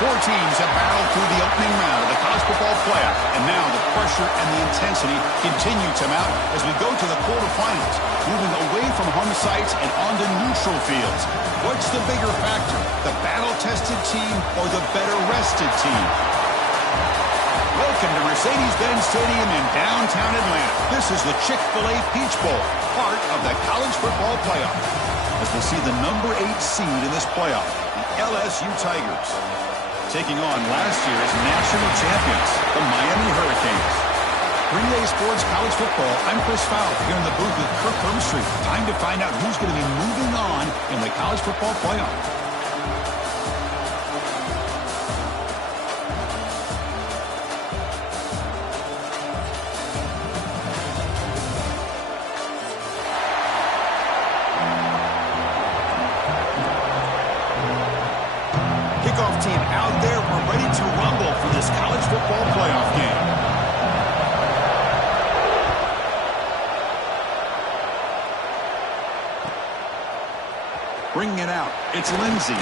Four teams have battled through the opening round of the college football playoff, and now the pressure and the intensity continue to mount as we go to the quarterfinals, moving away from home sites and onto neutral fields. What's the bigger factor, the battle-tested team or the better-rested team? Welcome to Mercedes-Benz Stadium in downtown Atlanta. This is the Chick-fil-A Peach Bowl, part of the college football playoff. As we'll see the number 8 seed in this playoff, the LSU Tigers, taking on last year's national champions, the Miami Hurricanes. 3A Sports College Football, I'm Chris Fowler here in the booth with Kirk Herbstreit. Time to find out who's going to be moving on in the college football playoff. Kickoff team out there. We're ready to rumble for this college football playoff game. Bringing it out, it's Lindsey.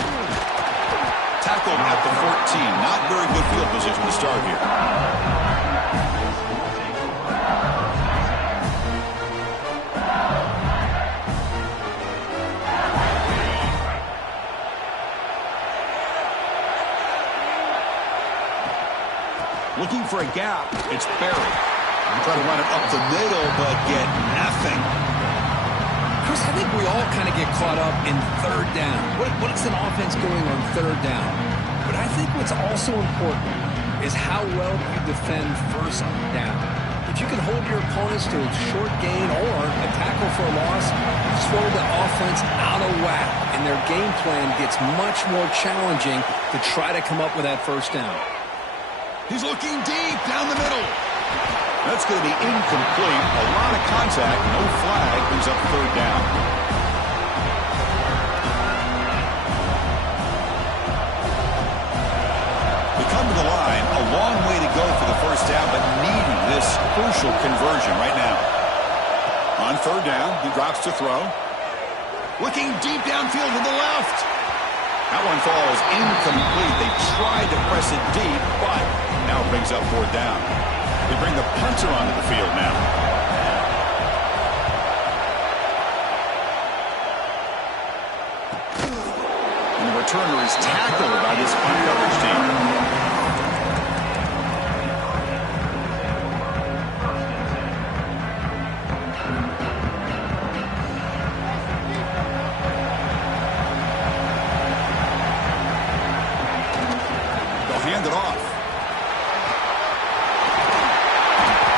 Tackled at the 14. Not very good field position to start here. Looking for a gap. It's Barry. Try to run it up the middle, but get nothing. Chris, I think we all kind of get caught up in third down. What is an offense doing on third down? But I think what's also important is how well you defend first down. If you can hold your opponents to a short gain or a tackle for a loss, you throw the offense out of whack, and their game plan gets much more challenging to try to come up with that first down. He's looking deep down the middle. That's going to be incomplete. A lot of contact. No flag. Brings up third down. We come to the line. A long way to go for the first down, but needing this crucial conversion right now. On third down, he drops to throw. Looking deep downfield to the left. That one falls incomplete. They tried to press it deep, but now brings up fourth down. They bring the punter onto the field now. And the returner is tackled by this coverage team. Hand it off.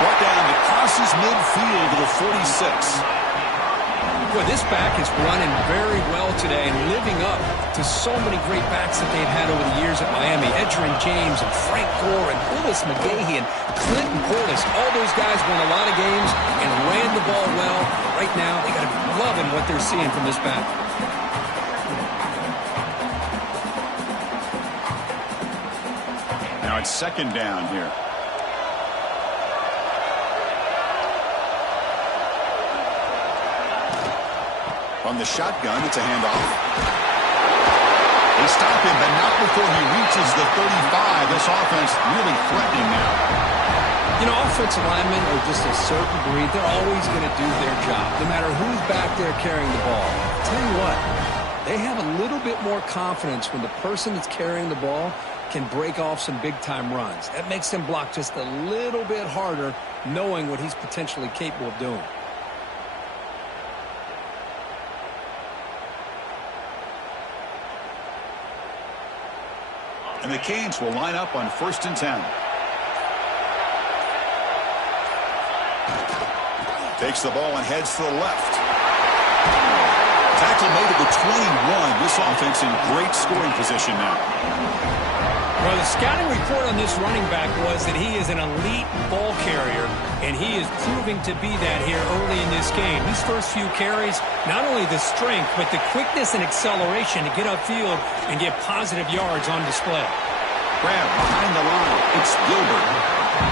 Brought down, it crosses midfield to the 46. Boy, this back is running very well today and living up to so many great backs that they've had over the years at Miami. Edgerrin James and Frank Gore and Willis McGahee and Clinton Portis. All those guys won a lot of games and ran the ball well. Right now, they got to be loving what they're seeing from this back. Now it's second down here. On the shotgun, it's a handoff. They stop him, but not before he reaches the 35. This offense really threatening now. You know, offensive linemen are just a certain breed. They're always going to do their job, no matter who's back there carrying the ball. I'll tell you what, they have a little bit more confidence when the person that's carrying the ball can break off some big-time runs. That makes them block just a little bit harder, knowing what he's potentially capable of doing. And the Canes will line up on 1st and 10. Takes the ball and heads to the left. Tackle made at the 21. This offense in great scoring position now. Well, the scouting report on this running back was that he is an elite ball carrier, and he is proving to be that here early in this game. These first few carries, not only the strength, but the quickness and acceleration to get upfield and get positive yards on display. Grab behind the line. It's Gilbert.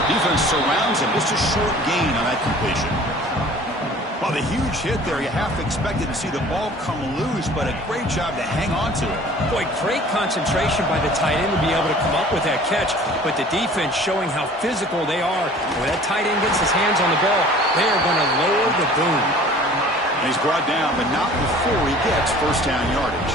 Defense surrounds him. Just a short gain on that completion. Well, a huge hit there. You half expected to see the ball come loose, but a great job to hang on to it. Boy, great concentration by the tight end to be able to come up with that catch, but the defense showing how physical they are. When that tight end gets his hands on the ball, they are going to lower the boom. And he's brought down, but not before he gets first down yardage.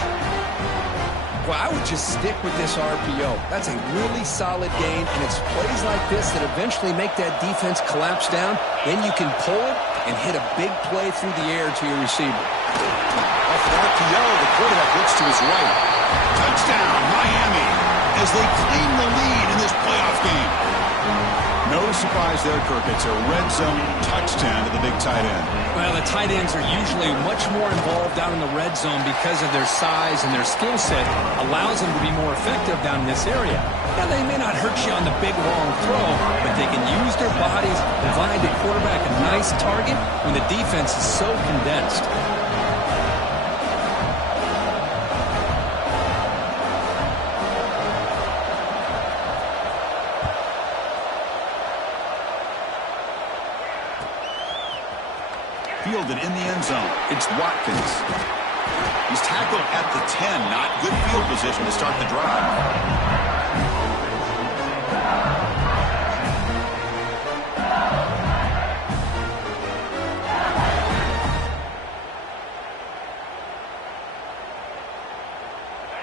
Well, I would just stick with this RPO. That's a really solid gain, and it's plays like this that eventually make that defense collapse down. Then you can pull it and hit a big play through the air to your receiver. Off the RPO, the quarterback looks to his right. Touchdown, Miami, as they claim the lead in this playoff game. No surprise there, Kirk. It's a red zone touchdown to the big tight end. Well, the tight ends are usually much more involved down in the red zone because of their size and their skill set allows them to be more effective down in this area. Now, they may not hurt you on the big, long throw, but they can use their bodies, provide the quarterback a nice target when the defense is so condensed. Fielded in the end zone. It's Watkins. He's tackled at the 10. Not good field position to start the drive.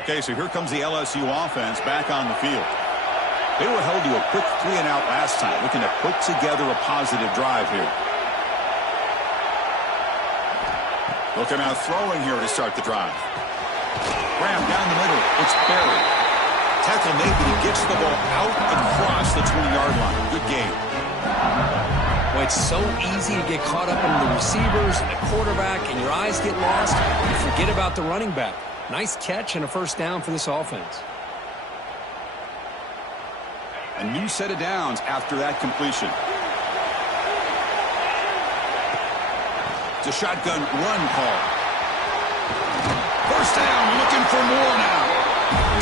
Okay, so here comes the LSU offense back on the field. They were held to a quick 3-and-out last time, looking to put together a positive drive here. Looking out throwing here to start the drive. Graham down the middle. It's Barry. Tackle made, but he gets the ball out across the 20-yard line. Good game. Well, it's so easy to get caught up in the receivers and the quarterback, and your eyes get lost. You forget about the running back. Nice catch and a first down for this offense. A new set of downs after that completion. It's a shotgun run call. First down, looking for more now.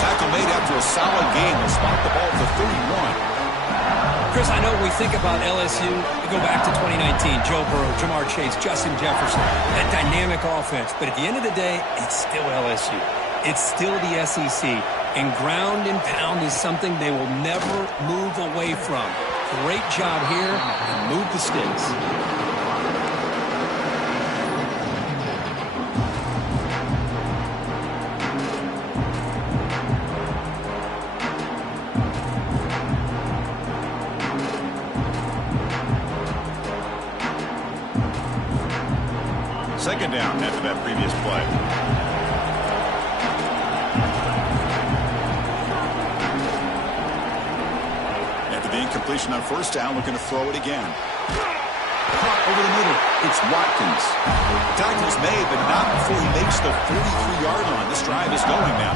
Tackle made after a solid game. They'll spot the ball at the 31. Chris, I know we think about LSU. We go back to 2019. Joe Burrow, Jamar Chase, Justin Jefferson. That dynamic offense. But at the end of the day, it's still LSU. It's still the SEC. And ground and pound is something they will never move away from. Great job here and move the sticks. Second down after that previous play. After the incompletion on first down, looking to throw it again. Caught over the middle. It's Watkins. Tackle's made, but not before he makes the 43-yard line. This drive is going now.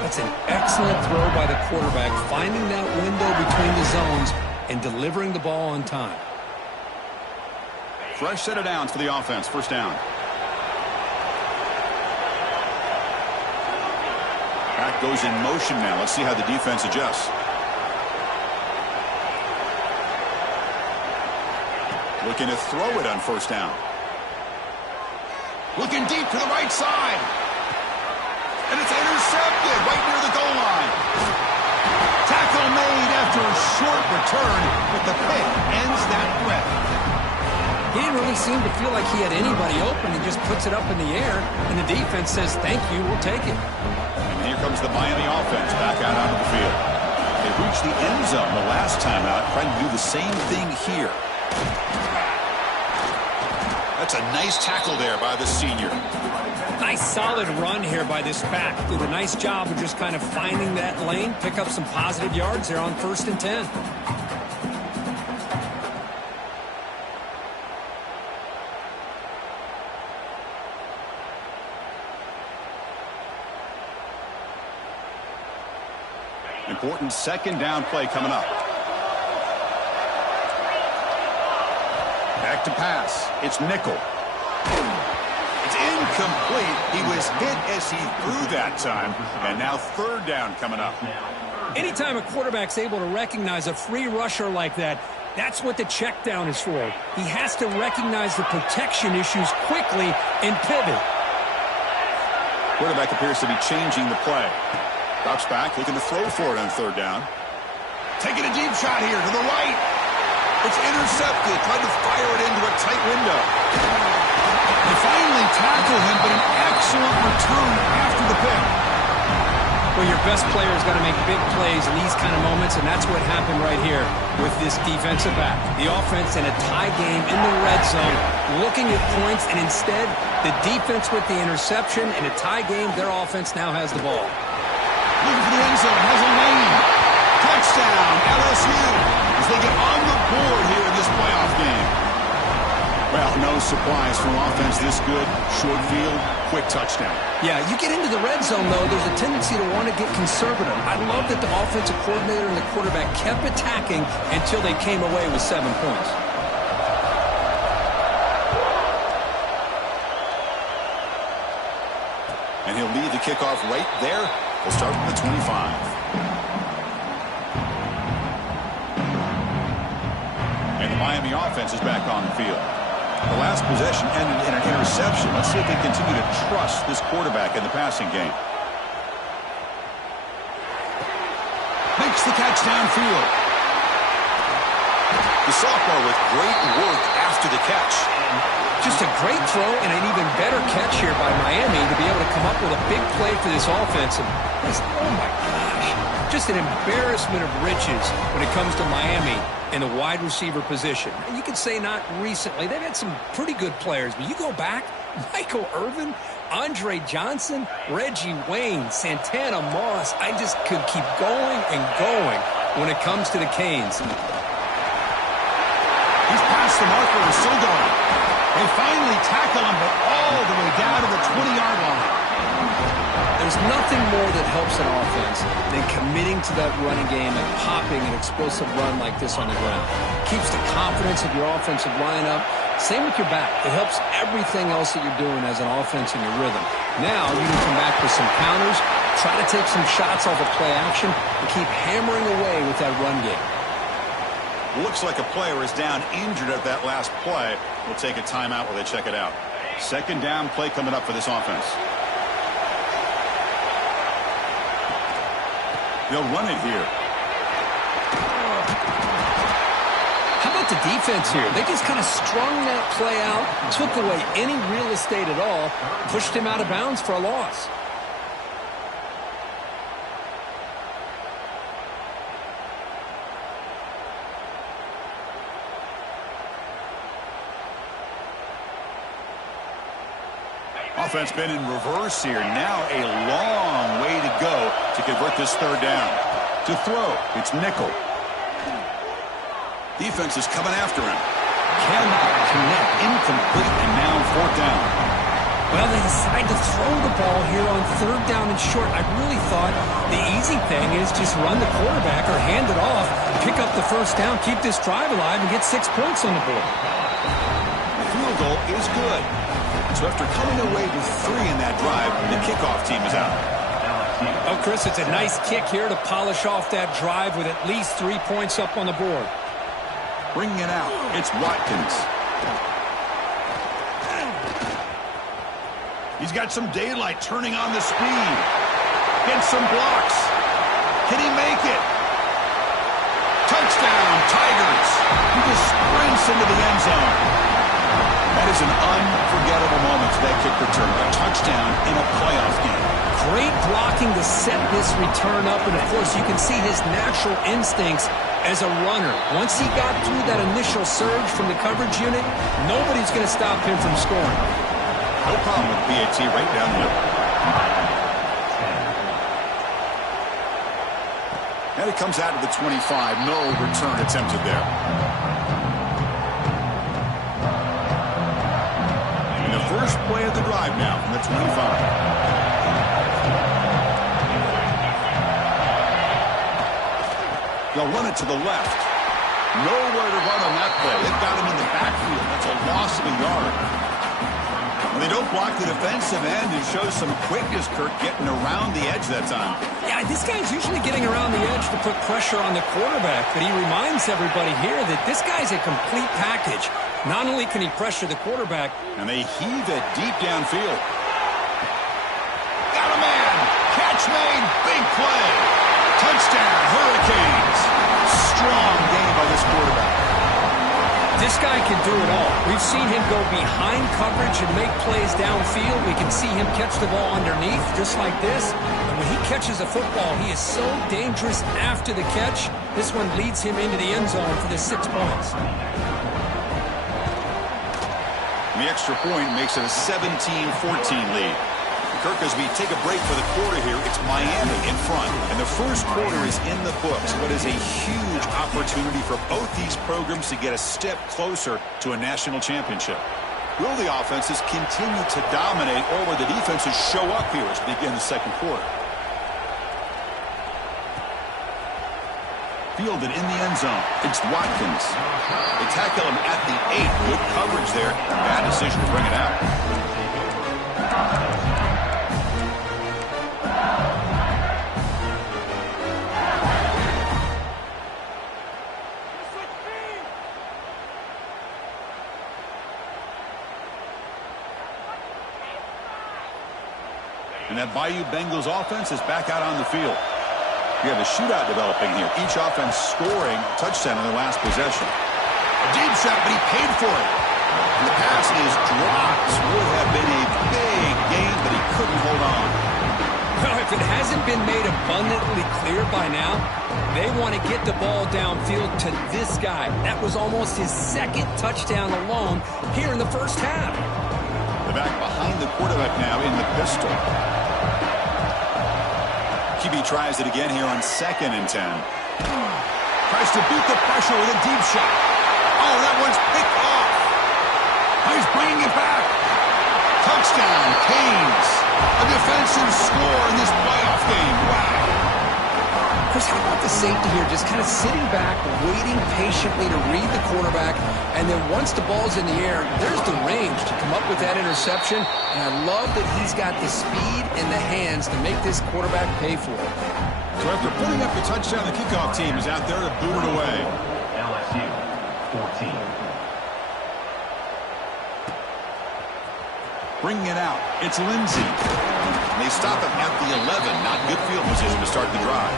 That's an excellent throw by the quarterback, finding that window between the zones and delivering the ball on time. Fresh set of downs for the offense. First down. Back goes in motion now. Let's see how the defense adjusts. Looking to throw it on first down. Looking deep to the right side. And it's intercepted right near the goal line. Tackle made after a short return, but the pick ends that threat. He didn't really seem to feel like he had anybody open. He just puts it up in the air, and the defense says, thank you, we'll take it. And here comes the Miami offense back out onto the field. They reached the end zone the last time out, trying to do the same thing here. That's a nice tackle there by the senior. Nice solid run here by this back. Did a nice job of just kind of finding that lane, pick up some positive yards there on 1st and 10. Important second down play coming up. Back to pass. It's Nickel. It's incomplete. He was hit as he threw that time. And now third down coming up. Anytime a quarterback's able to recognize a free rusher like that, That's what the check down is for. He has to recognize the protection issues quickly and pivot. Quarterback appears to be changing the play. Drops back, looking to throw for it on third down. Taking a deep shot here to the right. It's intercepted. Tried to fire it into a tight window. They finally tackle him, but an excellent return after the pick. Well, your best player's got to make big plays in these kind of moments, and that's what happened right here with this defensive back. The offense in a tie game in the red zone, looking at points, and instead, the defense with the interception. In a tie game, their offense now has the ball. Looking for the end zone, has a lane. Touchdown, LSU, as they get on the board here in this playoff game. Well, no surprise from offense this good. Short field, quick touchdown. Yeah, you get into the red zone, though, there's a tendency to want to get conservative. I love that the offensive coordinator and the quarterback kept attacking until they came away with 7 points. And he'll lead the kickoff right there. We'll start from the 25. And the Miami offense is back on the field. The last possession ended in an interception. Let's see if they continue to trust this quarterback in the passing game. Makes the catch downfield. The sophomore with great work after the catch. Just a great throw and an even better catch here by Miami to be able to come up with a big play for this offense. And oh my gosh, just an embarrassment of riches when it comes to Miami in the wide receiver position. And you could say not recently. They've had some pretty good players, but you go back, Michael Irvin, Andre Johnson, Reggie Wayne, Santana Moss. I just could keep going and going when it comes to the Canes. He's past the marker and still going. They finally tackle him, but all the way down to the 20-yard line. There's nothing more that helps an offense than committing to that running game and popping an explosive run like this on the ground. Keeps the confidence of your offensive lineup. Same with your back. It helps everything else that you're doing as an offense in your rhythm. Now you can come back with some counters, try to take some shots off of play action, and keep hammering away with that run game. Looks like a player is down injured at that last play. We'll take a timeout while they check it out. Second down play coming up for this offense. They'll run it here. How about the defense here? They just kind of strung that play out, took away any real estate at all, pushed him out of bounds for a loss. Offense been in reverse here. Now a long way to go to convert this third down. To throw, it's nickel. Defense is coming after him. Cannot connect. Incomplete, and now fourth down. Well, they decide to throw the ball here on third down and short. I really thought the easy thing is just run the quarterback or hand it off, pick up the first down, keep this drive alive, and get 6 points on the board. The field goal is good. So after coming away with 3 in that drive, the kickoff team is out. Oh, Chris, it's a nice kick here to polish off that drive with at least 3 points up on the board. Bringing it out, it's Watkins. He's got some daylight turning on the speed. Gets some blocks. Can he make it? Touchdown, Tigers. He just sprints into the end zone. That is an unforgettable moment for that kick return. A touchdown in a playoff game. Great blocking to set this return up, and of course you can see his natural instincts as a runner. Once he got through that initial surge from the coverage unit, nobody's going to stop him from scoring. No problem with BAT right down the middle. And it comes out to the 25. No return attempted there. First play of the drive now from the 25. They'll run it to the left. Nowhere to run on that play. They've got him in the backfield. That's a loss of a yard. And they don't block the defensive end and shows some quickness, Kirk, getting around the edge that time. Yeah, this guy's usually getting around the edge to put pressure on the quarterback, but he reminds everybody here that this guy's a complete package. Not only can he pressure the quarterback, and they heave it deep downfield. Got a man. Catch made. Big play. Touchdown, Hurricanes. Strong game by this quarterback. this guy can do it all. We've seen him go behind coverage and make plays downfield. We can see him catch the ball underneath just like this. And when he catches a football, he is so dangerous after the catch. This one leads him into the end zone for the 6 points. The extra point makes it a 17-14 lead. Kirk, as we take a break for the quarter here, it's Miami in front. And the first quarter is in the books. What is a huge opportunity for both these programs to get a step closer to a national championship. Will the offenses continue to dominate, or will the defenses show up here as we begin the second quarter? Fielded in the end zone. It's Watkins. They tackle him at the 8. Good coverage there. Bad decision to bring it out. And that Bayou Bengals offense is back out on the field. We have a shootout developing here. Each offense scoring a touchdown in their last possession. A deep shot, but he paid for it. And the pass is dropped. Would have been a big game, but he couldn't hold on. Well, if it hasn't been made abundantly clear by now, they want to get the ball downfield to this guy. That was almost his second touchdown alone here in the first half. The back behind the quarterback now in the pistol. QB tries it again here on 2nd and 10. Tries to beat the pressure with a deep shot. Oh, that one's picked off. He's bringing it back. Touchdown, Canes. A defensive score in this playoff game. Wow. Chris, how about the safety here? Just kind of sitting back, waiting patiently to read the quarterback, and then once the ball's in the air, there's the range to come up with that interception. And I love that he's got the speed and the hands to make this quarterback pay for it. So after putting up the touchdown, the kickoff team is out there to boot it away. LSU 14. Bringing it out, it's Lindsey. And they stop him at the 11. Not good field position to start the drive.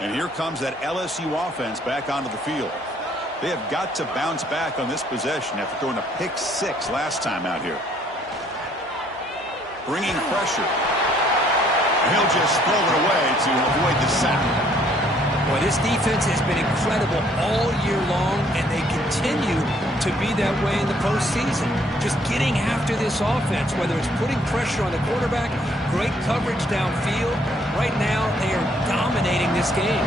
And here comes that LSU offense back onto the field. They have got to bounce back on this possession after throwing a pick 6 last time out here. Bringing pressure. And he'll just throw it away to avoid the sack. Boy, this defense has been incredible all year long, and they continue to be that way in the postseason. Just getting after this offense, whether it's putting pressure on the quarterback, great coverage downfield. Right now, they are dominating this game.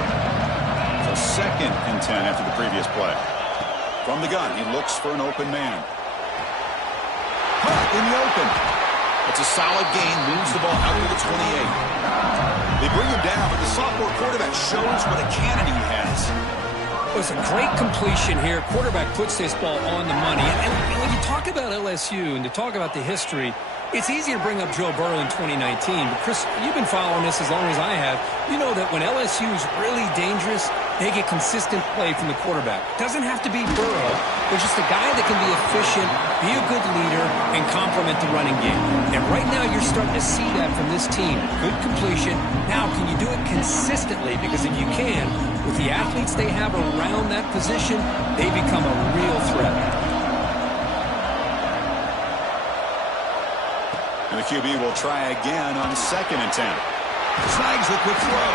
So 2nd and 10 after the previous play. From the gun, he looks for an open man. Caught in the open. It's a solid gain, moves the ball out to the 28. They bring him down, but the sophomore quarterback shows what a cannon he has. It was a great completion here. Quarterback puts this ball on the money. And when you talk about LSU and to talk about the history, it's easy to bring up Joe Burrow in 2019. But, Chris, you've been following this as long as I have. You know that when LSU is really dangerous, they get consistent play from the quarterback. Doesn't have to be Burrow, but just a guy that can be efficient, be a good leader, and complement the running game. And right now you're starting to see that from this team. Good completion. Now, can you do it consistently? Because if you can, with the athletes they have around that position, they become a real threat. And the QB will try again on 2nd and 10. Snags the quick throw.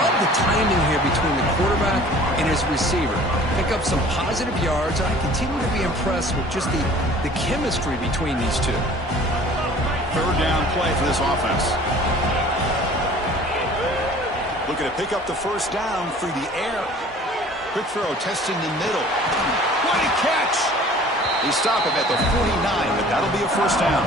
Love the timing here between the quarterback and his receiver. Pick up some positive yards. I continue to be impressed with just the chemistry between these two. 3rd down play for this offense. Looking to pick up the first down through the air. Quick throw, testing the middle. What a catch! They stop him at the 49, but that'll be a first down.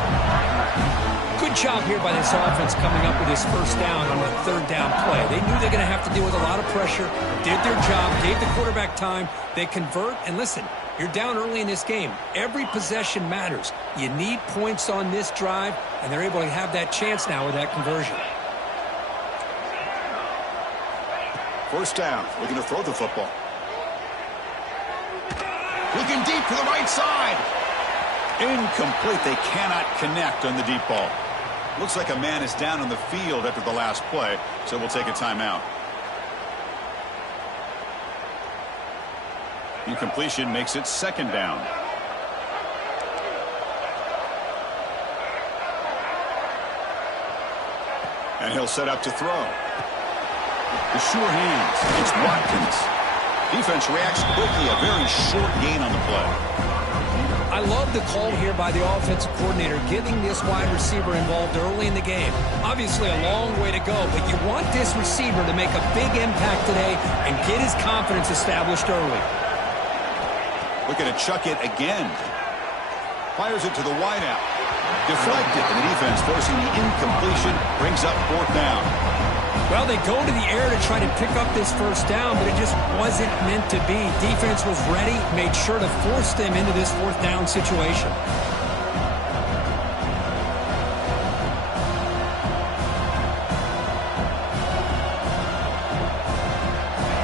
Good job here by this offense coming up with this first down on a third down play. They knew they're going to have to deal with a lot of pressure, did their job, gave the quarterback time. They convert, and listen, you're down early in this game. Every possession matters. You need points on this drive, and they're able to have that chance now with that conversion. First down, looking to throw the football. Looking deep to the right side. Incomplete. They cannot connect on the deep ball. Looks like a man is down on the field after the last play, so we'll take a timeout. Incompletion makes it second down. And he'll set up to throw. The sure hands. It's Watkins. Defense reacts quickly. A very short gain on the play. I love the call here by the offensive coordinator, getting this wide receiver involved early in the game. Obviously a long way to go, but you want this receiver to make a big impact today and get his confidence established early. Looking to chuck it again. Fires it to the wideout. Deflected, and the defense forcing the incompletion. Brings up fourth down. Well, they go to the air to try to pick up this first down, but it just wasn't meant to be. Defense was ready, made sure to force them into this fourth down situation.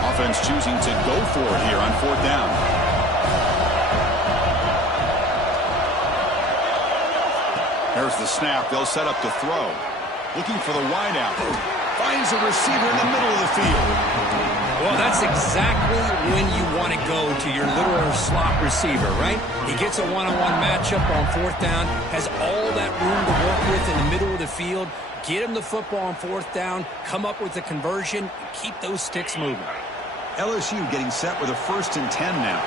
Offense choosing to go for it here on fourth down. There's the snap. They'll set up to throw. Looking for the wideout. Finds a receiver in the middle of the field. Well, that's exactly when you want to go to your little slot receiver, right? He gets a one-on-one matchup on fourth down, has all that room to work with in the middle of the field. Get him the football on fourth down, come up with the conversion, and keep those sticks moving. LSU getting set with a 1st and 10 now.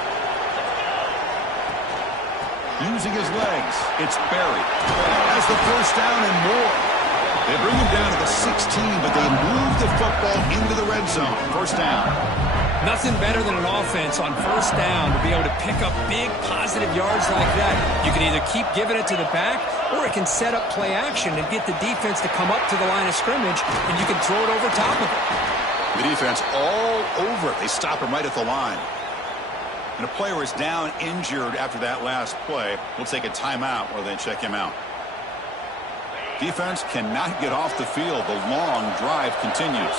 Using his legs, it's Berry. Has the first down and more. They bring him down to the 16, but they move the football into the red zone. First down. Nothing better than an offense on first down to be able to pick up big positive yards like that. You can either keep giving it to the back, or it can set up play action and get the defense to come up to the line of scrimmage, and you can throw it over top of it. The defense all over it. They stop him right at the line. And a player is down injured after that last play. We'll take a timeout while they check him out. Defense cannot get off the field. The long drive continues.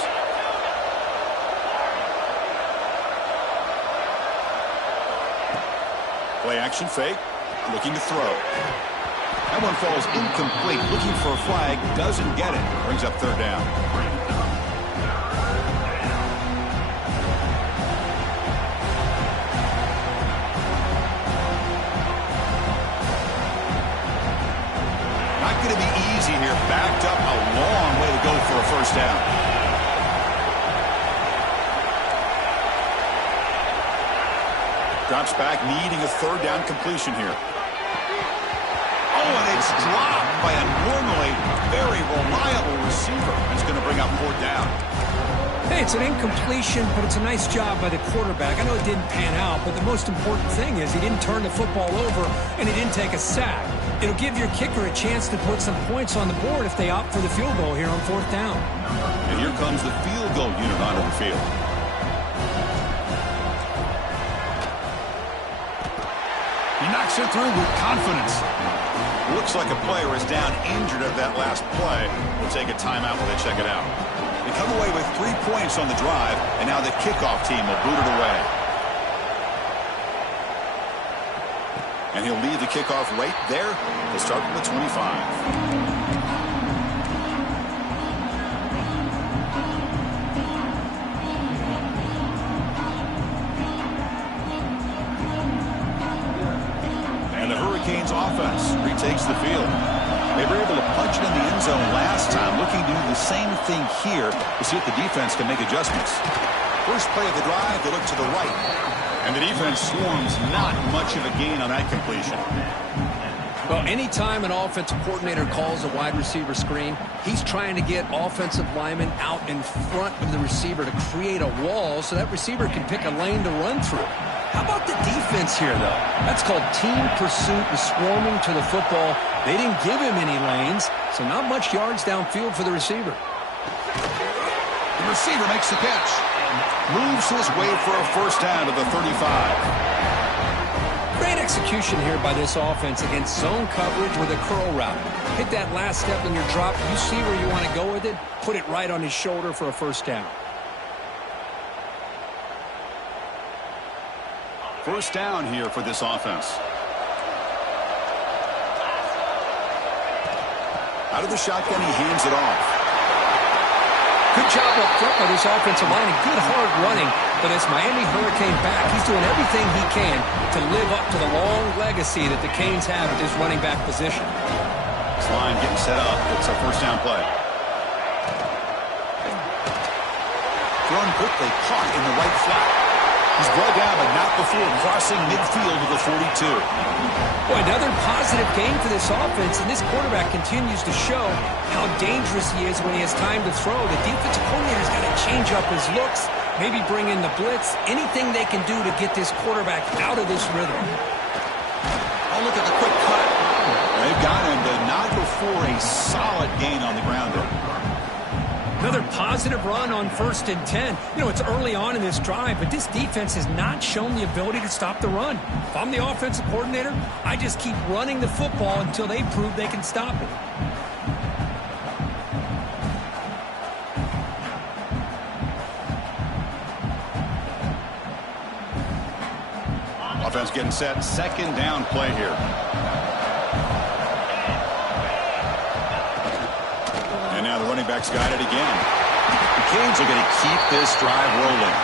Play action fake. Looking to throw. That one falls incomplete. Looking for a flag. Doesn't get it. Brings up third down. Going to be easy here. Backed up a long way to go for a first down. Drops back, needing a third down completion here. Oh, and it's dropped by a normally very reliable receiver. It's going to bring up fourth down. Hey, it's an incompletion, but it's a nice job by the quarterback. I know it didn't pan out, but the most important thing is he didn't turn the football over and he didn't take a sack. It'll give your kicker a chance to put some points on the board if they opt for the field goal here on fourth down. And here comes the field goal unit onto the field. He knocks it through with confidence. Looks like a player is down injured at that last play. We'll take a timeout while they check it out. They come away with 3 points on the drive, and now the kickoff team will boot it away. And he'll leave the kickoff right there to start from the 25. Hurricanes offense retakes the field. They were able to punch it in the end zone last time, looking to do the same thing here to see if the defense can make adjustments. First play of the drive, they look to the right. And the defense swarms, not much of a gain on that completion. Well, anytime an offensive coordinator calls a wide receiver screen, he's trying to get offensive linemen out in front of the receiver to create a wall so that receiver can pick a lane to run through. How about the defense here, though? That's called team pursuit and swarming to the football. They didn't give him any lanes, so not much yards downfield for the receiver. The receiver makes the catch. Moves his way for a first down to the 35. Great execution here by this offense against zone coverage with a curl route. Hit that last step in your drop. You see where you want to go with it. Put it right on his shoulder for a first down. First down here for this offense. Out of the shotgun, he hands it off. Good job up front by this offensive line and good hard running. But as Miami Hurricane back, he's doing everything he can to live up to the long legacy that the Canes have at this running back position. This line getting set up. It's a first down play. Thrown quickly, caught in the right flat. He's brought down, but not before crossing midfield to the 42. Boy, another positive game for this offense, and this quarterback continues to show how dangerous he is when he has time to throw. The defensive coordinator's got to change up his looks, maybe bring in the blitz, anything they can do to get this quarterback out of this rhythm. Oh, look at the quick cut. They've got him, but not before a solid gain on the ground there. Another positive run on 1st and 10. You know, it's early on in this drive, but this defense has not shown the ability to stop the run. If I'm the offensive coordinator, I just keep running the football until they prove they can stop it. Offense getting set. Second down play here. And now the running back's got it again. The Canes are going to keep this drive rolling.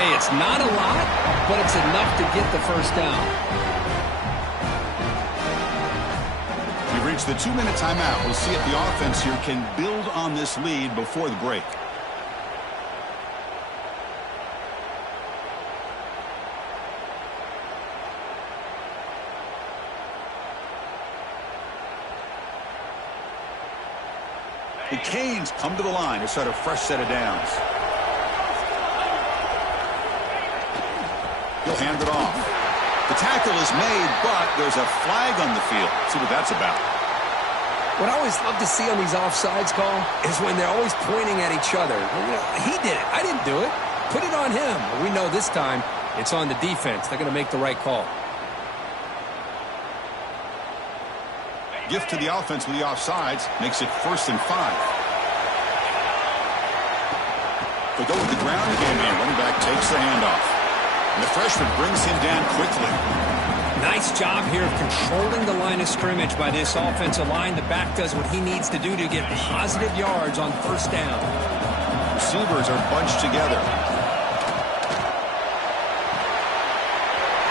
Hey, it's not a lot, but it's enough to get the first down. We've reached the 2-minute timeout. We'll see if the offense here can build on this lead before the break. The Canes come to the line to start a fresh set of downs. He'll hand it off. The tackle is made, but there's a flag on the field. See what that's about. What I always love to see on these offsides call is when they're always pointing at each other. Well, you know, he did it. I didn't do it. Put it on him. But we know this time it's on the defense. They're going to make the right call. Gift to the offense with the offsides makes it 1st and 5. They go with the ground game here. Running back takes the handoff. And the freshman brings him down quickly. Nice job here of controlling the line of scrimmage by this offensive line. The back does what he needs to do to get positive yards on 1st down. Receivers are bunched together.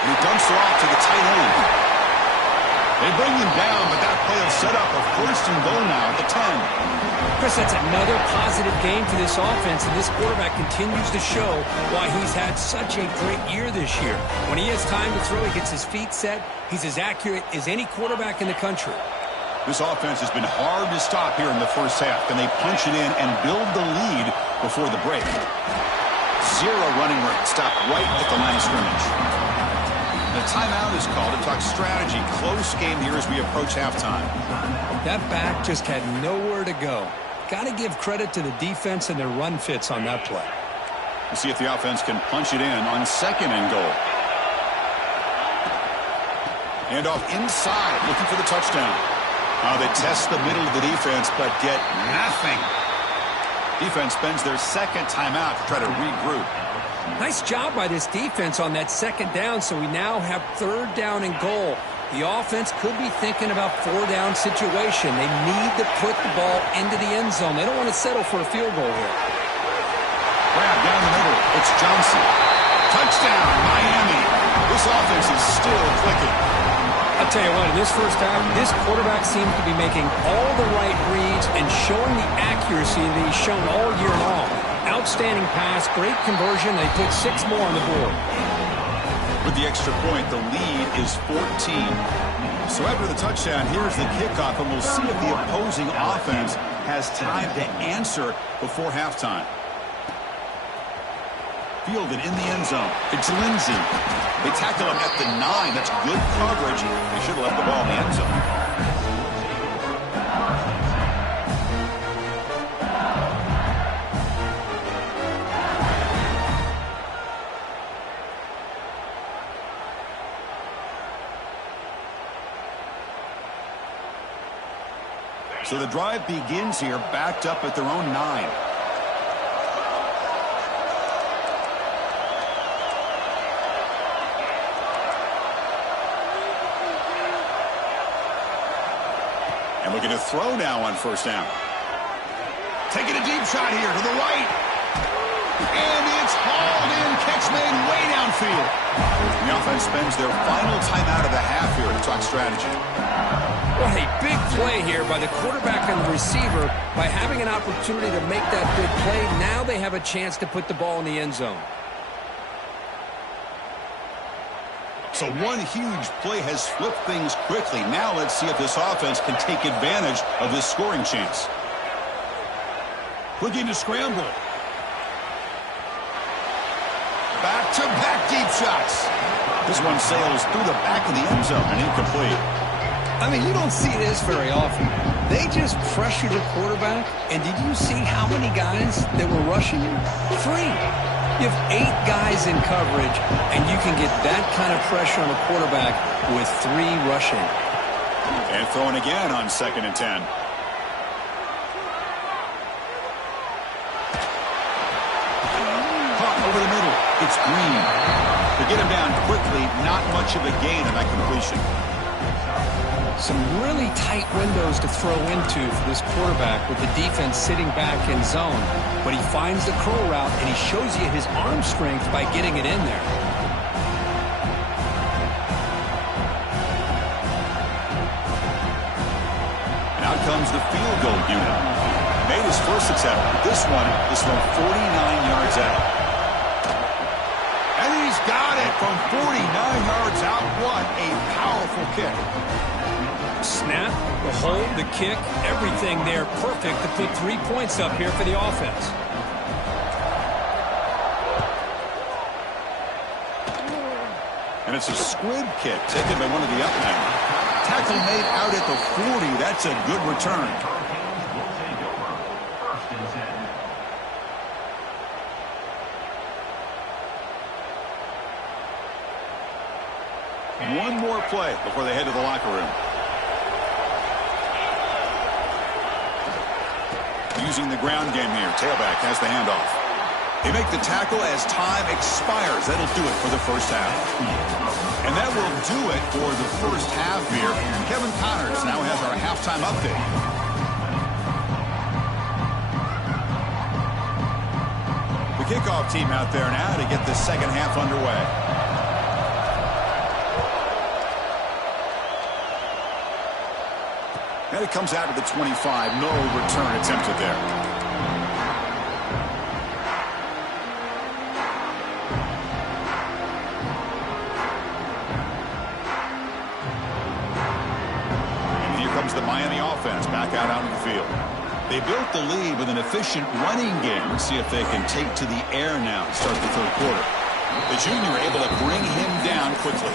And he dumps it off to the tight end. They bring him down, but that play will set up a 1st and goal now at the 10. Chris, that's another positive game for this offense, and this quarterback continues to show why he's had such a great year this year. When he has time to throw, he gets his feet set. He's as accurate as any quarterback in the country. This offense has been hard to stop here in the first half. Can they punch it in and build the lead before the break? Zero running room. Stopped right at the line of scrimmage. The timeout is called to talk strategy. Close game here as we approach halftime. That back just had nowhere to go. Got to give credit to the defense and their run fits on that play. We'll see if the offense can punch it in on 2nd and goal. And off inside, looking for the touchdown. They test the middle of the defense, but get nothing. Defense spends their 2nd timeout to try to regroup. Nice job by this defense on that 2nd down, so we now have 3rd down and goal. The offense could be thinking about 4-down situation. They need to put the ball into the end zone. They don't want to settle for a field goal here. Grab down the middle. It's Johnson. Touchdown, Miami. This offense is still clicking. I'll tell you what, in this first half, this quarterback seems to be making all the right reads and showing the accuracy that he's shown all year long. Outstanding pass, great conversion. They put 6 more on the board. With the extra point, the lead is 14. So after the touchdown, here's the kickoff, and we'll see if the opposing offense has time to answer before halftime. Fielded in the end zone. It's Lindsey. They tackle him at the 9. That's good coverage. They should have left the ball in the end zone. So the drive begins here, backed up at their own 9. And looking to throw now on first down. Taking a deep shot here to the right. And it's hauled in. Catch made way downfield. The offense spends their final timeout of the half here to talk strategy. What a big play here by the quarterback and the receiver by having an opportunity to make that big play. Now they have a chance to put the ball in the end zone. So one huge play has flipped things quickly. Now let's see if this offense can take advantage of this scoring chance. Looking to scramble. Back-to-back deep shots. This one sails through the back of the end zone and incomplete. I mean, you don't see this very often. They just pressured the quarterback, and did you see how many guys that were rushing him? 3. You have 8 guys in coverage, and you can get that kind of pressure on a quarterback with 3 rushing. And throwing again on 2nd and 10. Caught over the middle. It's Green. To get him down quickly, not much of a gain on that completion. Some really tight windows to throw into for this quarterback with the defense sitting back in zone. But he finds the curl route, and he shows you his arm strength by getting it in there. And out comes the field goal unit. Made his first attempt. This one is from 49 yards out. And he's got it from 49 yards out. What a powerful kick. Snap, the hold, the kick, everything there perfect to put 3 points up here for the offense. And it's a squib kick taken by one of the upmen. Tackle made out at the 40. That's a good return. One more play before they head to the locker room. Using the ground game here. Tailback has the handoff. They make the tackle as time expires. That'll do it for the first half. And that will do it for the first half here. Kevin Connors now has our halftime update. The kickoff team out there now to get the second half underway. And it comes out to the 25. No return attempted there. And here comes the Miami offense back out onto the field. They built the lead with an efficient running game. Let's see if they can take to the air now to start the third quarter. The junior able to bring him down quickly.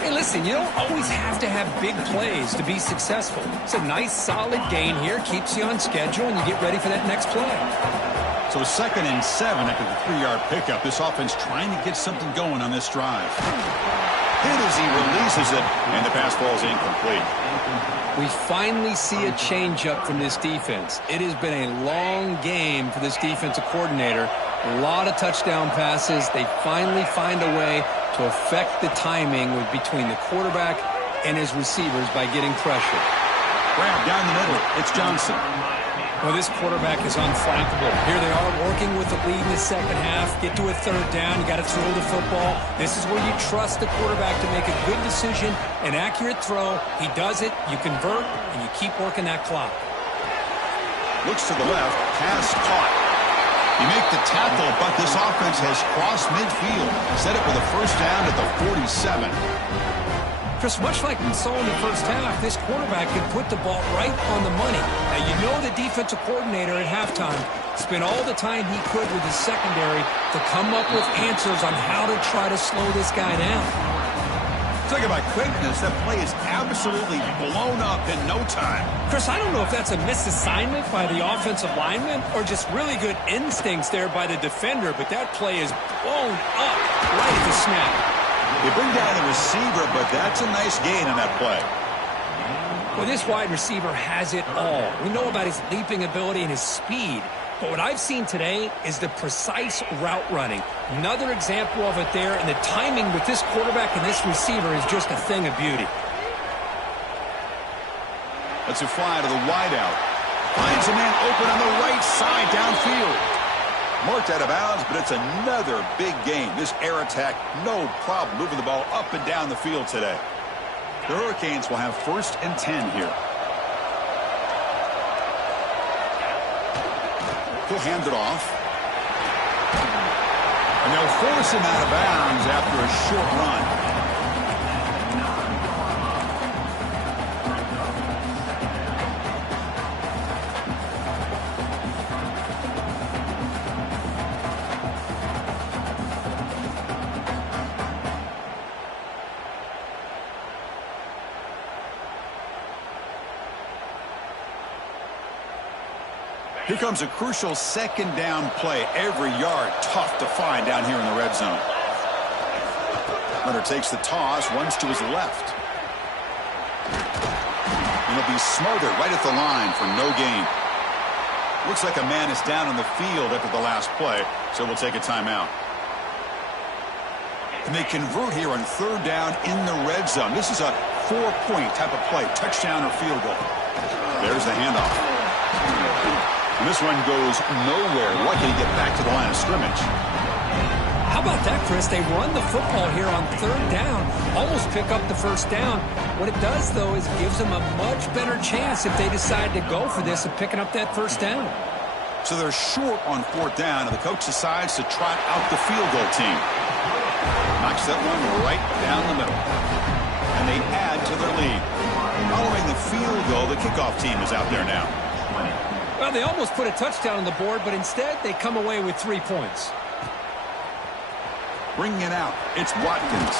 Hey, listen, you don't always have to have big plays to be successful. It's a nice, solid gain here. Keeps you on schedule, and you get ready for that next play. So 2nd and 7 after the 3-yard pickup. This offense trying to get something going on this drive. Hit as he releases it, and the pass ball is incomplete. We finally see a change-up from this defense. It has been a long game for this defensive coordinator. A lot of touchdown passes. They finally find a way to affect the timing between the quarterback and his receivers by getting pressure. Grab down the middle. It's Johnson. Well, this quarterback is unflankable. Here they are working with the lead in the second half. Get to a third down. You got to throw the football. This is where you trust the quarterback to make a good decision, an accurate throw. He does it. You convert, and you keep working that clock. Looks to the left. Pass caught. You make the tackle, but this offense has crossed midfield. Set it for the first down at the 47. Chris, much like we saw in the first half, this quarterback can put the ball right on the money. Now, you know the defensive coordinator at halftime spent all the time he could with his secondary to come up with answers on how to try to slow this guy down. Talk about quickness. That play is absolutely blown up in no time. Chris, I don't know if that's a misassignment by the offensive lineman or just really good instincts there by the defender, but that play is blown up right at the snap. They bring down the receiver, but that's a nice gain on that play. Well, this wide receiver has it all. We know about his leaping ability and his speed. But what I've seen today is the precise route running. Another example of it there, and the timing with this quarterback and this receiver is just a thing of beauty. Let's fly to the wideout. Finds a man open on the right side downfield. Marked out of bounds, but it's another big gain. This air attack, no problem moving the ball up and down the field today. The Hurricanes will have 1st and 10 here. He'll hand it off. And they'll force him out of bounds after a short run. Here comes a crucial 2nd down play. Every yard tough to find down here in the red zone. Hunter takes the toss, runs to his left. And he'll be smothered right at the line for no gain. Looks like a man is down on the field after the last play, so we'll take a timeout. And they convert here on 3rd down in the red zone. This is a 4-point type of play, touchdown or field goal. There's the handoff. And this one goes nowhere. Lucky to get back to the line of scrimmage. How about that, Chris? They run the football here on 3rd down, almost pick up the 1st down. What it does, though, is gives them a much better chance if they decide to go for this of picking up that 1st down. So they're short on 4th down, and the coach decides to trot out the field goal team. Knocks that one right down the middle. And they add to their lead. Following the field goal, the kickoff team is out there now. Well, they almost put a touchdown on the board, but instead they come away with 3 points. Bringing it out, it's Watkins.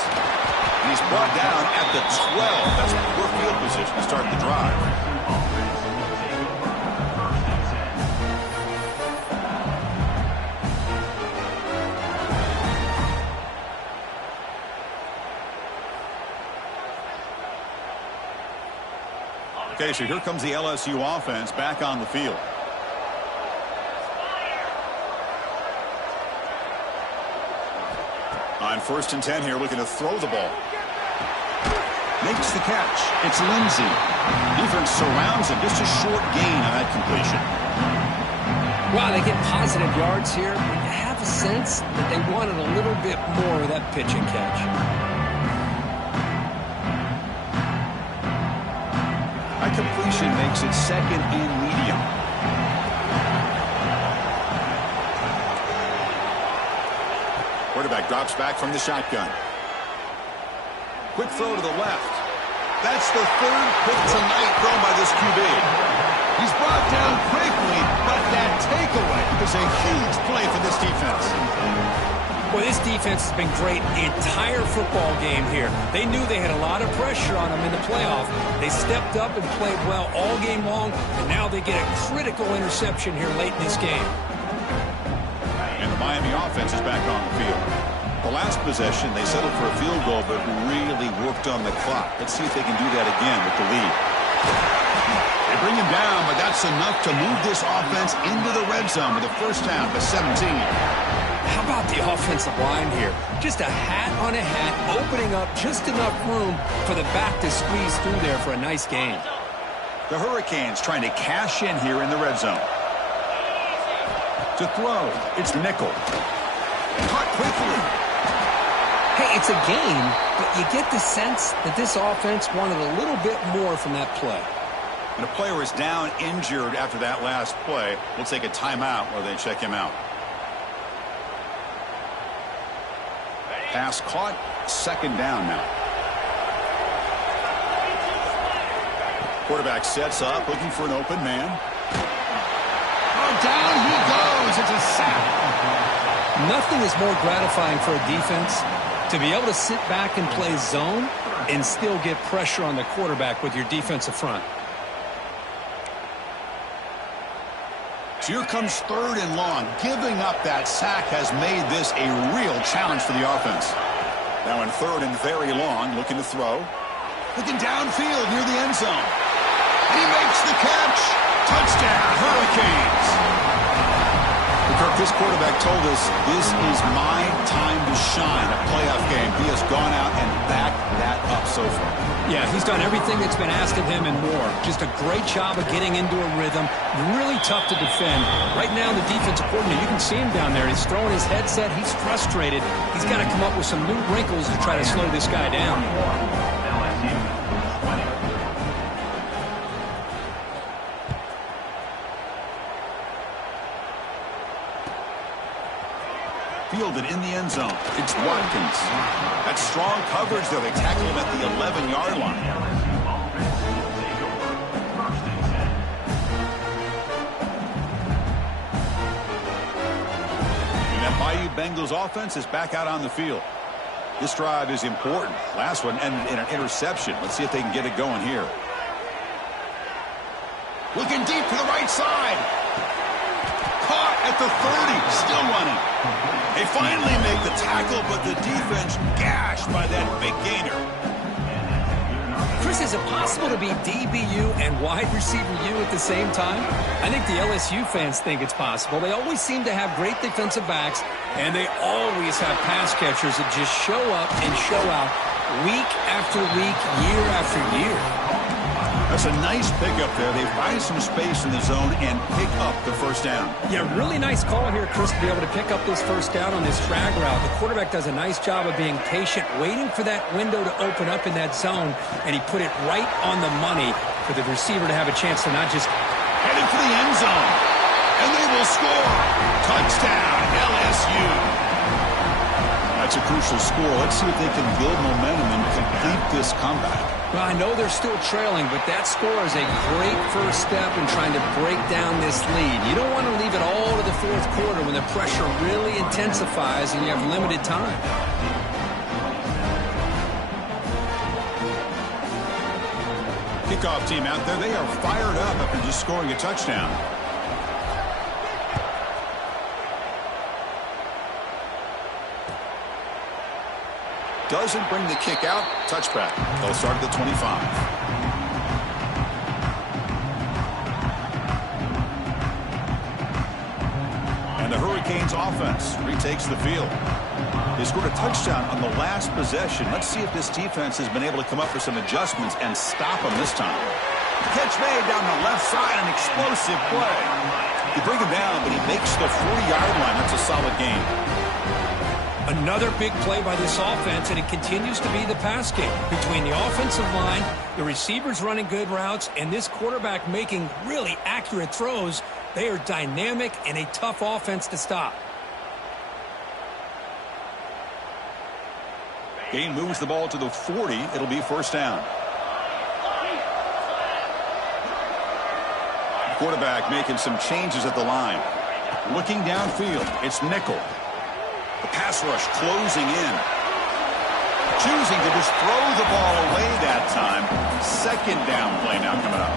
And he's brought down at the 12. That's poor field position to start the drive. Okay, so here comes the LSU offense back on the field. On 1st and 10 here, looking to throw the ball. Makes the catch. It's Lindsey. Defense surrounds him. Just a short gain on that completion. Wow, they get positive yards here. But you have a sense that they wanted a little bit more of that pitch and catch. That completion makes it 2nd and medium. Quarterback drops back from the shotgun. Quick throw to the left. That's the 3rd pick tonight thrown by this QB. He's brought down quickly, but that takeaway is a huge play for this defense. Well, this defense has been great the entire football game here. They knew they had a lot of pressure on them in the playoff. They stepped up and played well all game long, and now they get a critical interception here late in this game. And the Miami offense is back on the field. The last possession, they settled for a field goal, but really worked on the clock. Let's see if they can do that again with the lead. They bring him down, but that's enough to move this offense into the red zone with a 1st down to 17. How about the offensive line here? Just a hat on a hat, opening up just enough room for the back to squeeze through there for a nice gain. The Hurricanes trying to cash in here in the red zone. To throw, it's Nickel. Caught quickly. Hey, it's a game, but you get the sense that this offense wanted a little bit more from that play. And a player is down injured after that last play. We'll take a timeout while they check him out. Pass caught, 2nd down now. Quarterback sets up, looking for an open man. Oh, down he goes. It's a sack. Nothing is more gratifying for a defense to be able to sit back and play zone and still get pressure on the quarterback with your defensive front. So here comes 3rd and long. Giving up that sack has made this a real challenge for the offense. Now in 3rd and very long, looking to throw. Looking downfield near the end zone. He makes the catch. Touchdown, Hurricanes. Kirk, this quarterback told us this is my time to shine, a playoff game. He has gone out and backed that up so far. Yeah, he's done everything that's been asked of him and more. Just a great job of getting into a rhythm. Really tough to defend. Right now, the defensive coordinator, you can see him down there. He's throwing his headset. He's frustrated. He's got to come up with some new wrinkles to try to slow this guy down. LSU 20. Fielded in the end zone. It's Watkins. That's strong coverage there. They tackle him at the 11-yard line. LSU offense will take over 1st and 10. And that Bayou Bengals offense is back out on the field. This drive is important. Last one ended in an interception. Let's see if they can get it going here. Looking deep to the right side. Caught at the 30. Still running. They finally make the tackle, but the defense gashed by that big gainer. Chris, is it possible to be DBU and wide receiver U at the same time? I think the LSU fans think it's possible. They always seem to have great defensive backs, and they always have pass catchers that just show up and show out week after week, year after year. That's a nice pickup there. They find some space in the zone and pick up the 1st down. Yeah, really nice call here, Chris, to be able to pick up this 1st down on this drag route. The quarterback does a nice job of being patient, waiting for that window to open up in that zone, and he put it right on the money for the receiver to have a chance to not just... Headed for the end zone. And they will score. Touchdown, LSU. That's a crucial score. Let's see if they can build momentum and complete this comeback. Well, I know they're still trailing, but that score is a great first step in trying to break down this lead. You don't want to leave it all to the 4th quarter when the pressure really intensifies and you have limited time. Kickoff team out there, they are fired up after just scoring a touchdown. Doesn't bring the kick out. Touchback. They'll start at the 25. And the Hurricanes offense retakes the field. They scored a touchdown on the last possession. Let's see if this defense has been able to come up with some adjustments and stop them this time. Catch made down the left side, an explosive play. You bring him down, but he makes the 40-yard line. That's a solid game. Another big play by this offense, and it continues to be the pass game. Between the offensive line, the receivers running good routes, and this quarterback making really accurate throws, they are dynamic and a tough offense to stop. Gain moves the ball to the 40. It'll be 1st down. Quarterback making some changes at the line. Looking downfield, it's nickel. The pass rush closing in. Choosing to just throw the ball away that time. 2nd down play now coming up.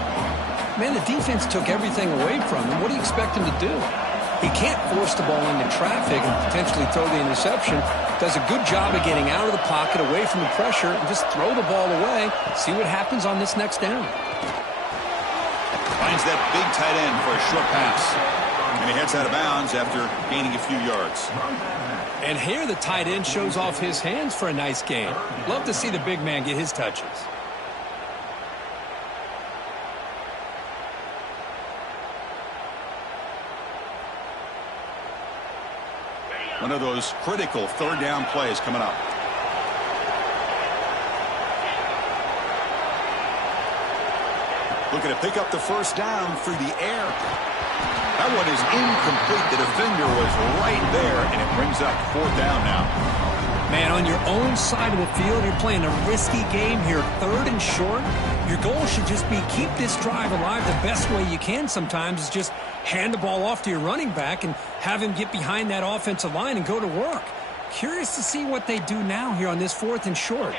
Man, the defense took everything away from him. What do you expect him to do? He can't force the ball into traffic and potentially throw the interception. Does a good job of getting out of the pocket, away from the pressure, and just throw the ball away. See what happens on this next down. Finds that big tight end for a short pass. And he heads out of bounds after gaining a few yards. And here the tight end shows off his hands for a nice gain. Love to see the big man get his touches. One of those critical 3rd down plays coming up. Looking to pick up the 1st down through the air. That one is incomplete. The defender was right there, and it brings up 4th down now. Man, on your own side of the field, you're playing a risky game here. 3rd and short. Your goal should just be keep this drive alive the best way you can sometimes is just hand the ball off to your running back and have him get behind that offensive line and go to work. Curious to see what they do now here on this 4th and short.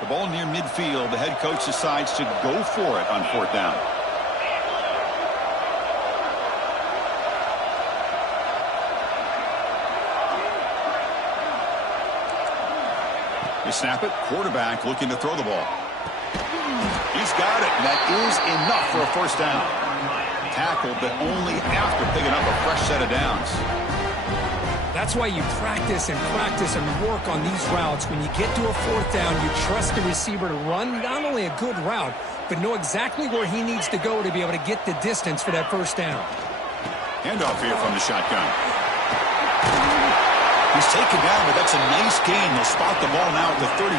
The ball near midfield. The head coach decides to go for it on 4th down. They snap it. Quarterback looking to throw the ball. He's got it. That is enough for a 1st down. Tackled, but only after picking up a fresh set of downs. That's why you practice and work on these routes. When you get to a 4th down, you trust the receiver to run not only a good route, but know exactly where he needs to go to be able to get the distance for that 1st down. Handoff here from the shotgun. He's taken down, but that's a nice gain. They'll spot the ball now at the 35.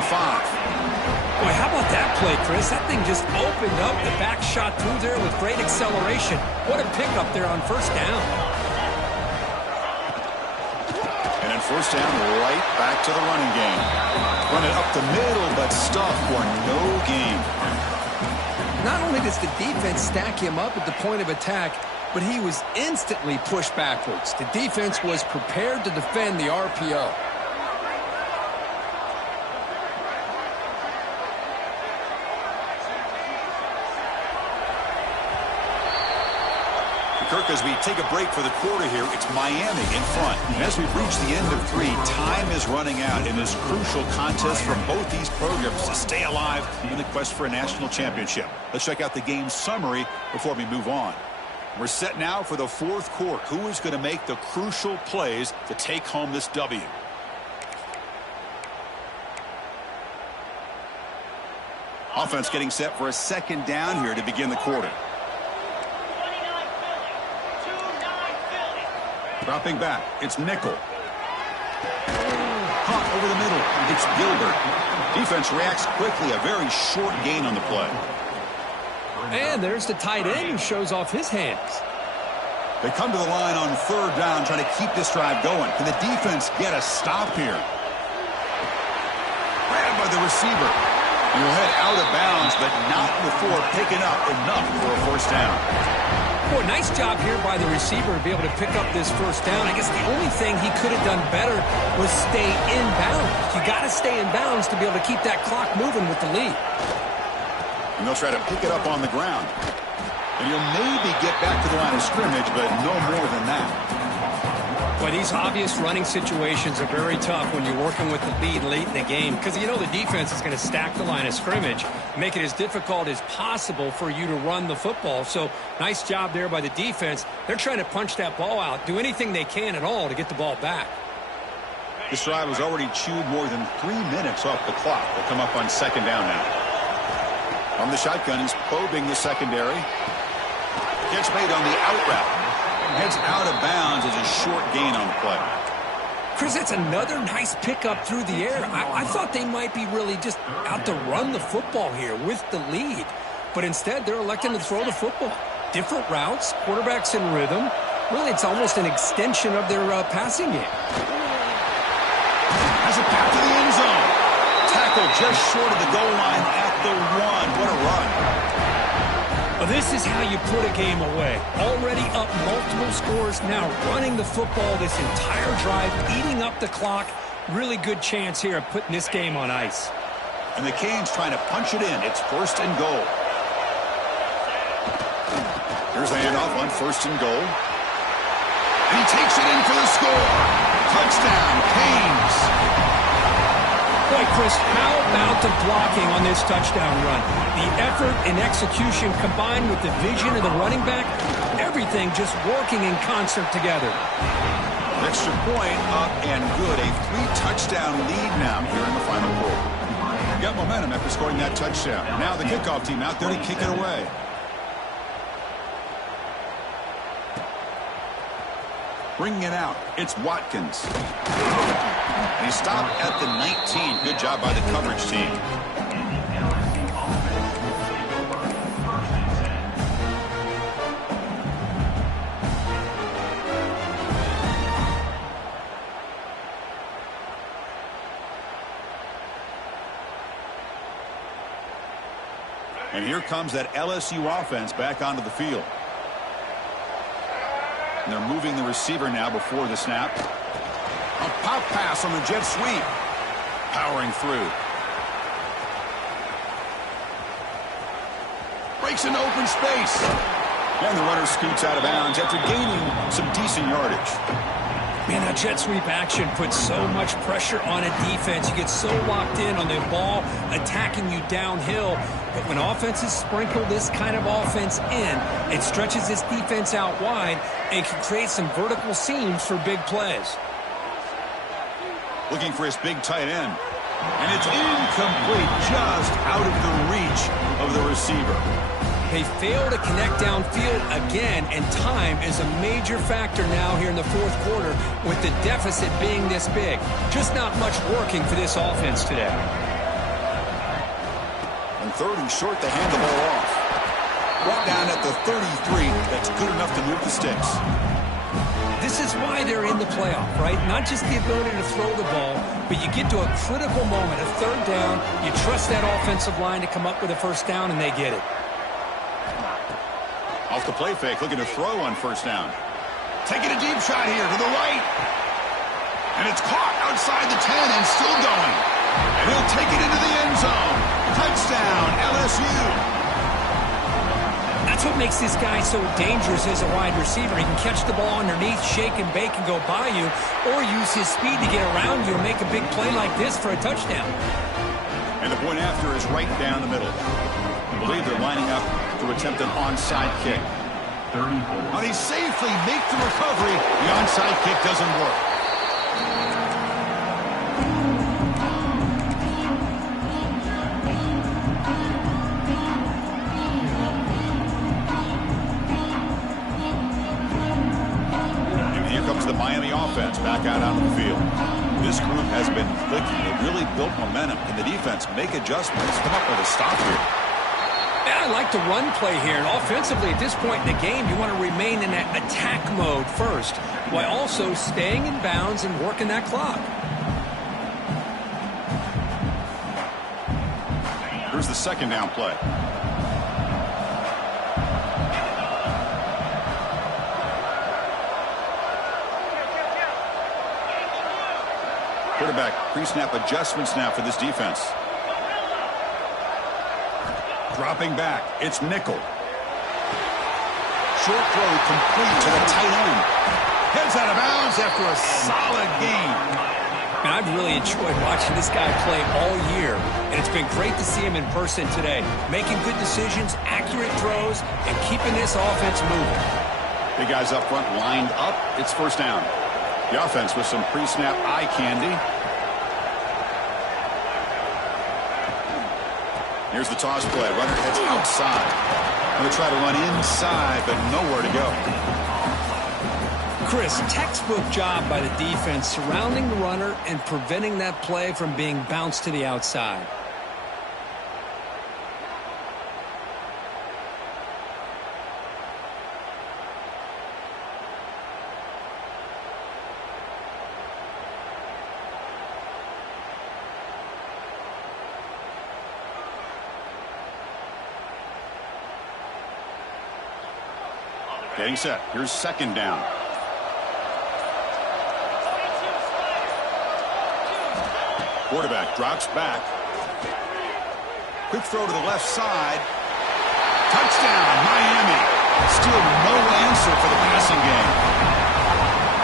Boy, how about that play, Chris? That thing just opened up. The back shot through there with great acceleration. What a pickup there on 1st down. And then 1st down, right back to the running game. Run it up the middle, but stuffed for no gain. Not only does the defense stack him up at the point of attack, but he was instantly pushed backwards. The defense was prepared to defend the RPO. Kirk, as we take a break for the quarter here, it's Miami in front. And as we reach the end of 3, time is running out in this crucial contest for both these programs to stay alive in the quest for a national championship. Let's check out the game summary before we move on. We're set now for the 4th quarter. Who is going to make the crucial plays to take home this W? Offense getting set for a 2nd down here to begin the quarter. Dropping back, it's Nickel. Caught over the middle, it's Gilbert. Defense reacts quickly, a very short gain on the play. And there's the tight end who shows off his hands. They come to the line on 3rd down, trying to keep this drive going. Can the defense get a stop here? Grabbed by the receiver. And he'll head out of bounds, but not before picking up enough for a 1st down. Boy, nice job here by the receiver to be able to pick up this 1st down. I guess the only thing he could have done better was stay in bounds. You got to stay in bounds to be able to keep that clock moving with the lead. And they'll try to pick it up on the ground. And he'll maybe get back to the line of scrimmage, but no more than that. But these obvious running situations are very tough when you're working with the lead late in the game because you know the defense is going to stack the line of scrimmage, make it as difficult as possible for you to run the football. So nice job there by the defense. They're trying to punch that ball out, do anything they can at all to get the ball back. This drive has already chewed more than 3 minutes off the clock. They'll come up on 2nd down now. On the shotgun, he's probing the secondary. Catch made on the out route. Heads out of bounds as a short gain on the play. Chris, that's another nice pickup through the air. I thought they might be really just out to run the football here with the lead. But instead, they're electing to throw the football. Different routes, quarterbacks in rhythm. Really, it's almost an extension of their passing game. Has it back to the end zone. Tackle just short of the goal line at the 1. What a run. Well, this is how you put a game away. Already up multiple scores, now running the football this entire drive, eating up the clock. Really good chance here of putting this game on ice. And the Canes trying to punch it in. It's 1st and goal. Here's the handoff on 1st and goal. And he takes it in for the score. Touchdown, Canes. Boy, Chris, how about the blocking on this touchdown run? The effort and execution combined with the vision of the running back, everything just working in concert together. Extra point up and good. A 3-touchdown lead now here in the final quarter. Got momentum after scoring that touchdown. Now the kickoff team out there to kick it away. Bringing it out, it's Watkins. And he stopped at the 19. Good job by the coverage team. And here comes that LSU offense back onto the field. And they're moving the receiver now before the snap. A pop pass on the jet sweep. Powering through. Breaks into open space. And the runner scoots out of bounds after gaining some decent yardage. Man, that jet sweep action puts so much pressure on a defense. You get so locked in on the ball attacking you downhill. But when offenses sprinkle this kind of offense in, it stretches this defense out wide and can create some vertical seams for big plays. Looking for his big tight end. And it's incomplete, just out of the reach of the receiver. They fail to connect downfield again, and time is a major factor now here in the fourth quarter with the deficit being this big. Just not much working for this offense today. On third and short, they hand the ball off. Brought down at the 33. That's good enough to move the sticks. This is why they're in the playoff, right? Not just the ability to throw the ball, but you get to a critical moment, a third down, you trust that offensive line to come up with a first down, and they get it. Off the play fake, looking to throw on first down. Taking a deep shot here to the right. And it's caught outside the 10 and still going. And he'll take it into the end zone. Touchdown, LSU. That's what makes this guy so dangerous as a wide receiver. He can catch the ball underneath, shake and bake and go by you, or use his speed to get around you and make a big play like this for a touchdown. And the point after is right down the middle. I believe they're lining up to attempt an onside kick. 34. Now they safely make the recovery. The onside kick doesn't work. And here comes the Miami offense back out onto the field. This group has been clicking. They really built momentum. Can the defense make adjustments? Come up with a stop here. Yeah, I like the run play here. And offensively, at this point in the game, you want to remain in that attack mode first, while also staying in bounds and working that clock. Here's the second down play. Quarterback pre-snap adjustments now for this defense. Dropping back, it's nickel. Short throw complete to the tight end. Heads out of bounds after a solid game. And I've really enjoyed watching this guy play all year, and it's been great to see him in person today, making good decisions, accurate throws, and keeping this offense moving. Big guys up front lined up. It's first down. The offense with some pre-snap eye candy. Here's the toss play. Runner heads outside. Going to try to run inside, but nowhere to go. Chris, textbook job by the defense surrounding the runner and preventing that play from being bounced to the outside. Getting set. Here's second down. Quarterback drops back. Quick throw to the left side. Touchdown, Miami. Still no answer for the passing game.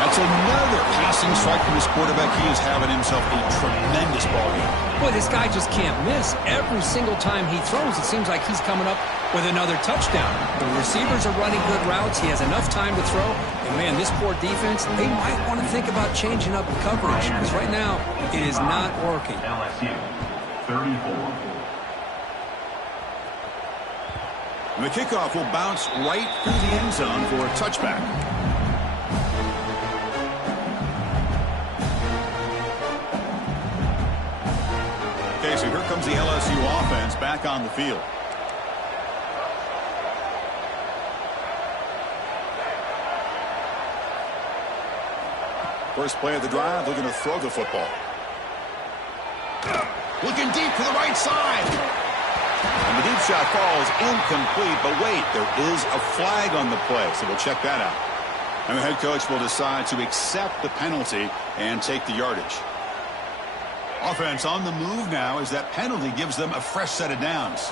That's another passing strike from his quarterback. He is having himself a tremendous ball game. Boy, this guy just can't miss. Every single time he throws, it seems like he's coming up with another touchdown. The receivers are running good routes. He has enough time to throw. And, man, this poor defense, they might want to think about changing up the coverage because right now it is not working. LSU, 34. And the kickoff will bounce right through the end zone for a touchback. Okay, so here comes the LSU offense back on the field. First play of the drive, looking to throw the football. Looking deep to the right side. And the deep shot falls incomplete, but wait, there is a flag on the play, so we'll check that out. And the head coach will decide to accept the penalty and take the yardage. Offense on the move now as that penalty gives them a fresh set of downs.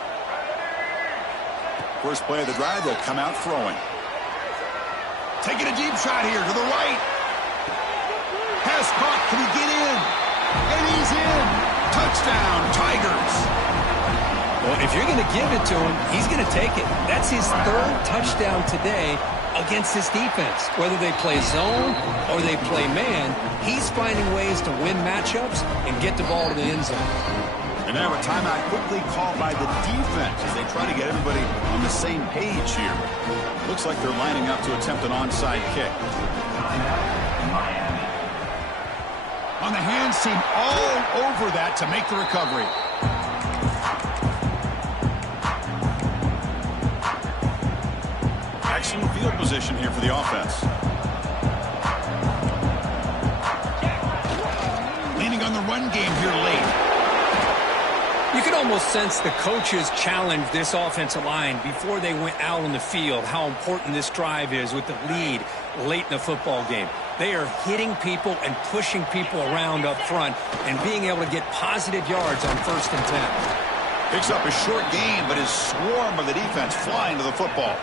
First play of the drive, they'll come out throwing. Taking a deep shot here to the right. Pass caught. Can he get in? And he's in. Touchdown, Tigers. Well, if you're going to give it to him, he's going to take it. That's his third touchdown today against this defense. Whether they play zone or they play man, he's finding ways to win matchups and get the ball to the end zone. And now a timeout quickly called by the defense as they try to get everybody on the same page here. Looks like they're lining up to attempt an onside kick. On the hands team all over that to make the recovery. Excellent field position here for the offense. Leaning on the run game here late. You can almost sense the coaches challenge this offensive line before they went out on the field, how important this drive is with the lead late in the football game. They are hitting people and pushing people around up front and being able to get positive yards on 1st and 10. Picks up a short gain, but is swarmed by the defense flying to the football.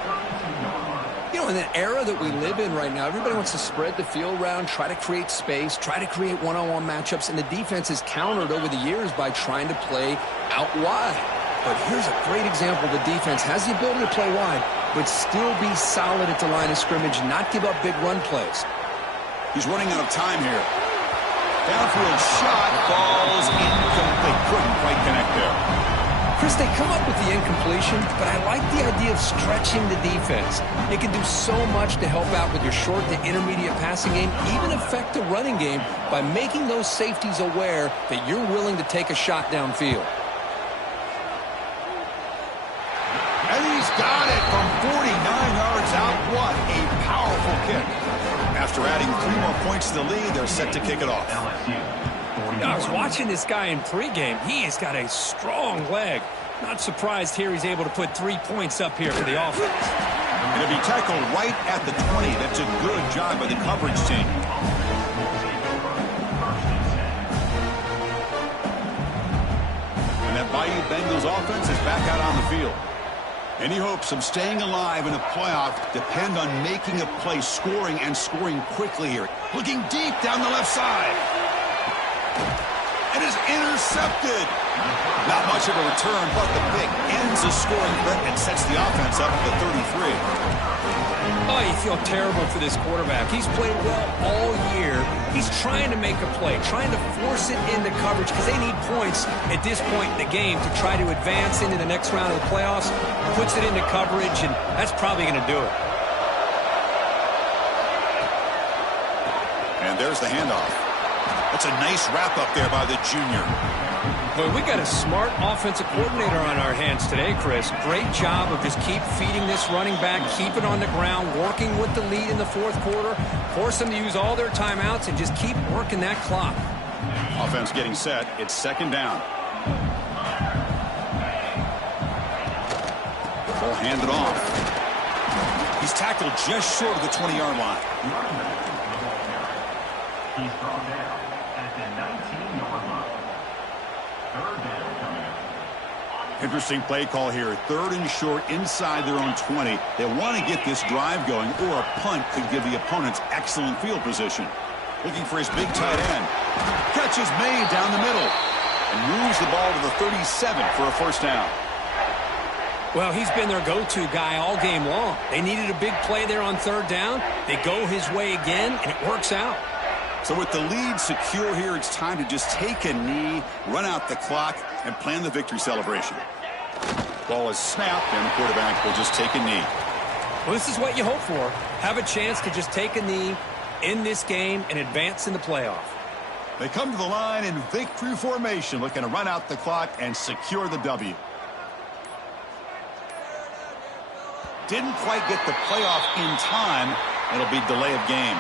You know, in the era that we live in right now, everybody wants to spread the field around, try to create space, try to create one-on-one matchups, and the defense is countered over the years by trying to play out wide. But here's a great example. The defense has the ability to play wide, but still be solid at the line of scrimmage, not give up big run plays. He's running out of time here. Downfield shot falls incomplete. Couldn't quite connect there. Chris, they come up with the incompletion, but I like the idea of stretching the defense. It can do so much to help out with your short to intermediate passing game, even affect the running game by making those safeties aware that you're willing to take a shot downfield. And he's got it from 49 yards out. What a powerful kick. After adding 3 more points to the lead, they're set to kick it off. I was watching this guy in pregame. He has got a strong leg. Not surprised here he's able to put 3 points up here for the offense. And to be tackled right at the 20. That's a good job by the coverage team. And that Bayou Bengals offense is back out on the field. Any hopes of staying alive in a playoff depend on making a play, scoring, and scoring quickly here. Looking deep down the left side. It is intercepted. Not much of a return, but the pick ends the scoring threat and sets the offense up at the 33. Oh, you feel terrible for this quarterback. He's played well all year. He's trying to make a play, trying to force it into coverage because they need points at this point in the game to try to advance into the next round of the playoffs. Puts it into coverage, and that's probably going to do it. And there's the handoff. That's a nice wrap up there by the junior. Boy, we got a smart offensive coordinator on our hands today, Chris. Great job of just keep feeding this running back, keep it on the ground, working with the lead in the 4th quarter, force them to use all their timeouts, and just keep working that clock. Offense getting set. It's 2nd down. Ball handed off. He's tackled just short of the 20-yard line. He's brought down at the 19-yard line. 3rd down coming up. Interesting play call here. 3rd and short inside their own 20. They want to get this drive going, or a punt could give the opponents excellent field position. Looking for his big tight end. Catch is made down the middle and moves the ball to the 37 for a 1st down. Well, he's been their go-to guy all game long. They needed a big play there on 3rd down. They go his way again, and it works out. So with the lead secure here, it's time to just take a knee, run out the clock, and plan the victory celebration. Ball is snapped, and the quarterback will just take a knee. Well, this is what you hope for. Have a chance to just take a knee in this game and advance in the playoff. They come to the line in victory formation, looking to run out the clock and secure the W. Didn't quite get the playoff in time. It'll be delay of game.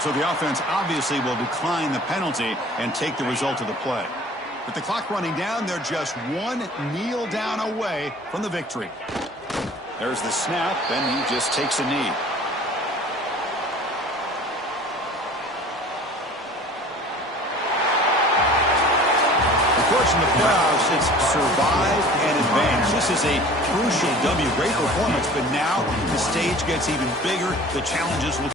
So the offense obviously will decline the penalty and take the result of the play. With the clock running down, they're just one kneel down away from the victory. There's the snap, and he just takes a knee. Of course, in the playoffs, it's survive and advance. This is a crucial W. Great performance, but now the stage gets even bigger. The challenges will